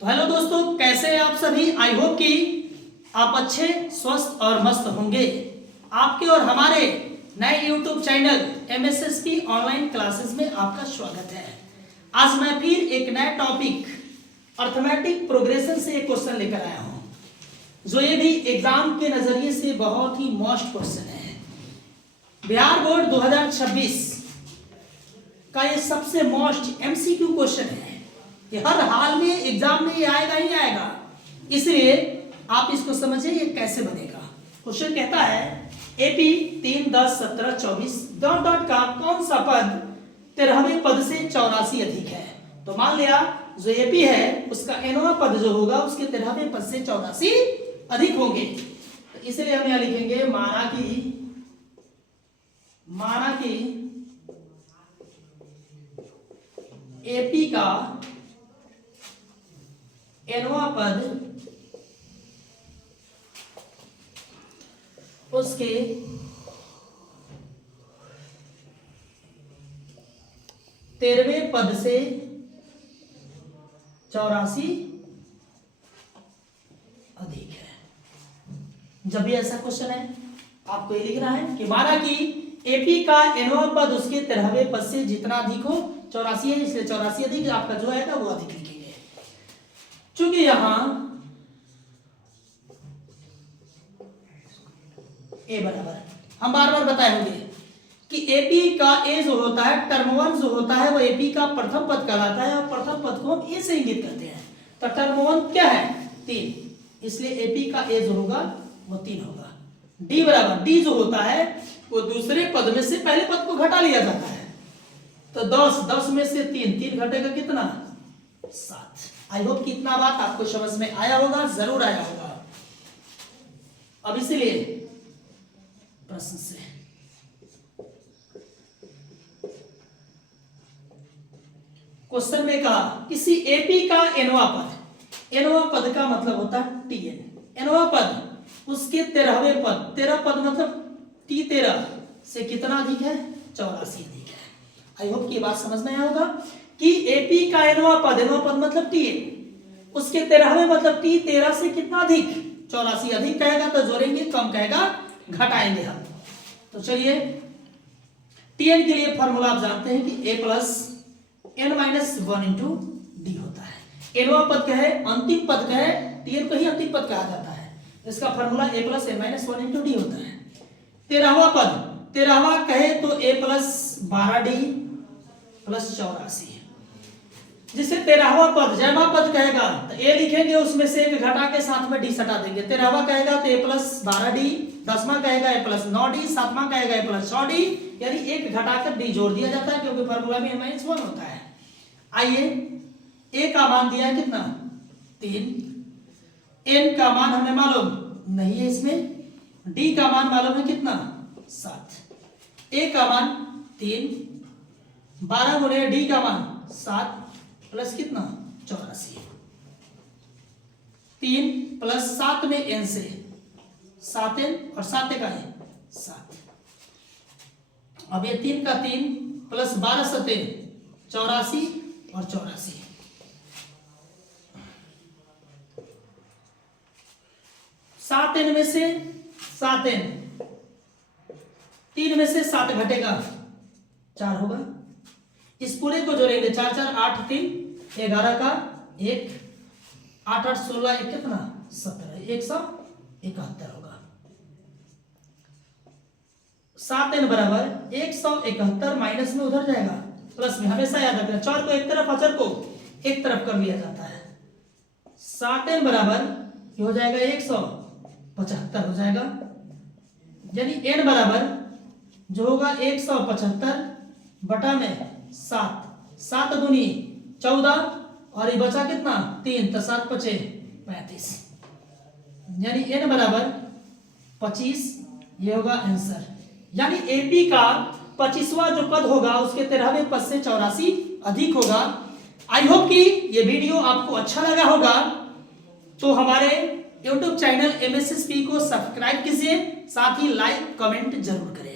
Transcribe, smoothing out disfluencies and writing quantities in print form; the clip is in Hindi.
तो हेलो दोस्तों, कैसे हैं आप सभी। आई होप कि आप अच्छे, स्वस्थ और मस्त होंगे। आपके और हमारे नए यूट्यूब चैनल एमएसएसपी ऑनलाइन क्लासेस में आपका स्वागत है। आज मैं फिर एक नया टॉपिक अर्थमेटिक प्रोग्रेशन से एक क्वेश्चन लेकर आया हूं, जो ये भी एग्जाम के नजरिए से बहुत ही मोस्ट क्वेश्चन है। बिहार बोर्ड 2026 का ये सबसे मोस्ट एमसीक्यू क्वेश्चन है कि हर हाल में एग्जाम में ये आएगा ही आएगा, इसलिए आप इसको समझिए ये कैसे बनेगा। क्वेश्चन कहता है एपी 3, 10, 17, 24 डॉट डॉट का कौन सा पद 13वें पद से 84 अधिक है। तो मान लिया जो एपी है उसका एनवा पद जो होगा उसके 13वें पद से 84 अधिक होंगे। तो इसलिए हम यहां लिखेंगे माना कि एपी का एनवा पद उसके 13वें पद से 84 अधिक है। जब भी ऐसा क्वेश्चन है आपको ये लिखना है कि माना कि एपी का एनवा पद उसके 13वें पद से जितना अधिक हो, 84 है इसलिए 84 अधिक, आपका जो आएगा वो अधिक लिखेंगे। चूंकि यहां ए बराबर, हम बार बार बताए होंगे कि एपी का ए जो होता है, टर्म 1 जो होता है वो एपी का प्रथम पद कहलाता है और प्रथम पद को हम ए से इंगित करते हैं। तो टर्म 1 क्या है 3, इसलिए एपी का ए जो होगा वो 3 होगा। डी बराबर, डी जो होता है वो दूसरे पद में से पहले पद को घटा लिया जाता है। तो 10 में से 3 घटेगा कितना 7। आई होप कि इतना बात आपको समझ में आया होगा, जरूर आया होगा। अब इसीलिए प्रश्न से क्वेश्चन में कहा किसी एपी का एनवा पद का मतलब होता है टीएन। एनवा पद उसके 13वें पद, 13 पद मतलब T13 से कितना अधिक है 84 अधिक है। आई होप की बात समझ में आया होगा कि एपी का एनवा पद मतलब टीएन उसके 13वें मतलब T13 से कितना अधिक 84 अधिक कहेगा तो जोड़ेंगे, कम कहेगा घटाएंगे हम। तो चलिए टीएन के लिए फॉर्मूला आप जानते हैं कि a plus n minus 1 into D होता है। एनवा पद क्या है, अंतिम पद क्या है, टीएन को ही अंतिम पद कहा जाता है। इसका formula a plus n minus 1 into D होता है। 13वां पद, 13वां कहे तो a प्लस 12d प्लस 84, जिसे 13वां पद जयमा पद कहेगा तो a लिखेंगे, उसमें से एक घटा के साथ में d सटा देंगे। 13वां कहेगा तो a प्लस 12d, 10वां कहेगा a प्लस 9d, 7वां कहेगा a प्लस 100d, यानी एक घटाकर d जोड़ दिया जाता है क्योंकि फॉर्मूला में n माइनस 1 होता है। आइए a का मान दिया है कितना 3, n का मान हमें मालूम नहीं है, इसमें d का मान मालूम है कितना 7, a का मान 3, 12 गुणे d का मान 7 प्लस कितना 84, 3 प्लस 7 में n से 7n और 7 का है 7। अब ये 3 का 3 प्लस 12 7 84 और 84, 7n में से 7n, 3 में से 7 घटेगा 4 होगा। इस पूरे को जोड़ेंगे 4 4 8 3 11 का 1, 8 8 16 1 कितना 17, 171 होगा। 7n बराबर 171 माइनस में उधर जाएगा प्लस में, हमेशा याद रखना 4 को एक तरफ, अचर को एक तरफ कर लिया जाता है। 7n बराबर हो जाएगा 175 हो जाएगा, यानी n बराबर जो होगा 175 बटा में 7 दूनी 14 और ये बचा कितना 3, तो 7 5 35, यानी n बराबर 25। ये होगा आंसर, यानी एपी का 25वां जो पद होगा उसके 13वें पद से 84 अधिक होगा। आई होप कि ये वीडियो आपको अच्छा लगा होगा, तो हमारे YouTube चैनल एमएसएसपी को सब्सक्राइब कीजिए, साथ ही लाइक कमेंट जरूर करें।